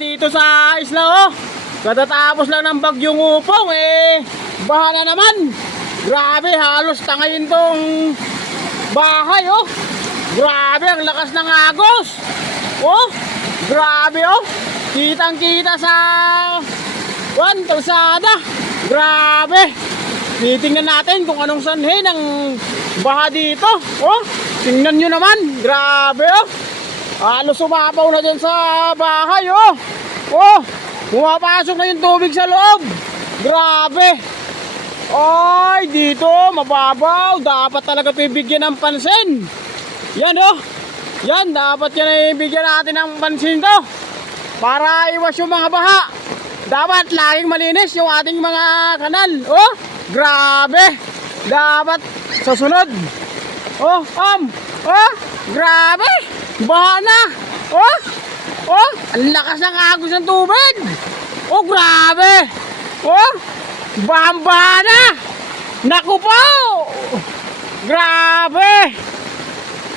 dito sa isla, oh. Katatapos lang ng bagyong Upong, baha na naman. Grabe, halos tangayin tong bahay, oh. Grabe, ang lakas ng agos. Oh, grabe, oh. Kitang-kita sa kalsada. Grabe. Titingnan natin kung anong sanhi ng baha dito. Oh, tingnan nyo naman. Grabe, oh. Halos sumapaw na dyan sa bahay, oh. Oh, pumapasok na yung tubig sa loob. Grabe. Ay, dito, mababaw. Dapat talaga ito ibigyan ng pansin. Yan, oh. Yan, dapat yan ibigyan natin ng pansin to. Para iwas yung mga baha. Dapat laging malinis yung ating mga kanal. Oh, grabe. Dapat sa sunod. Oh, oh, grabe. Baha na. Oh, oh, ang lakas ng agos ng tubig. Oh, grabe. Oh, baha na. Naku po. Grabe.